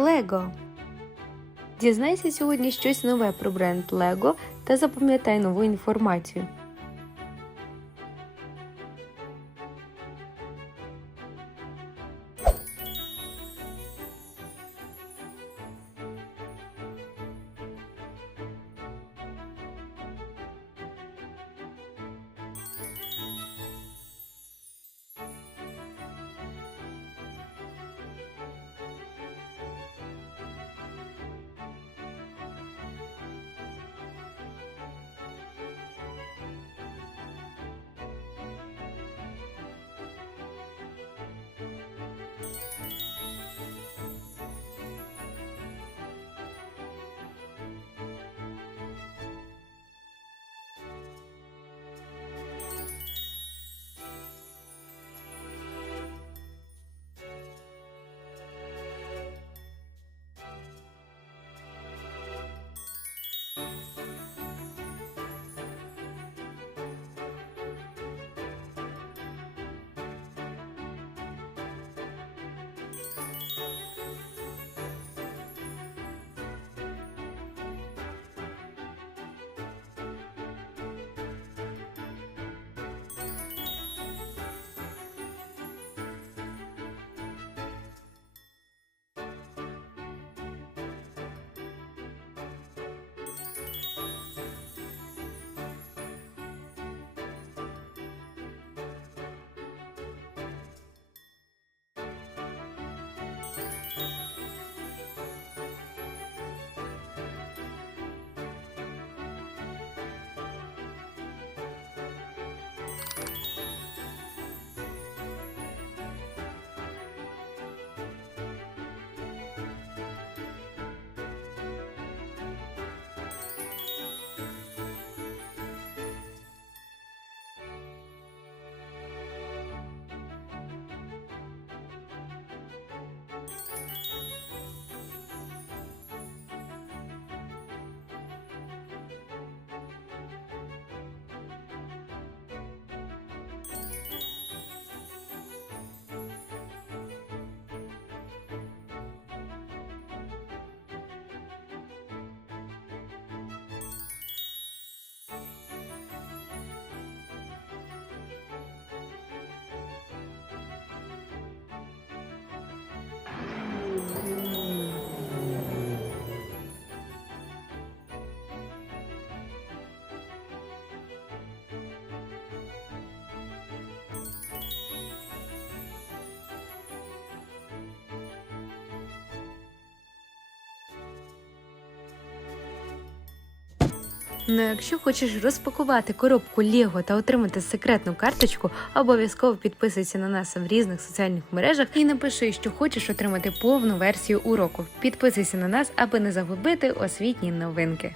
Лего. Дізнайся сьогодні щось нове про бренд Лего та запам'ятай нову інформацію. Thank you. Ну, якщо хочеш розпакувати коробку Лего та отримати секретну карточку, обов'язково підписуйся на нас в різних соціальних мережах і напиши, що хочеш отримати повну версію уроку. Підписуйся на нас, аби не загубити освітні новинки.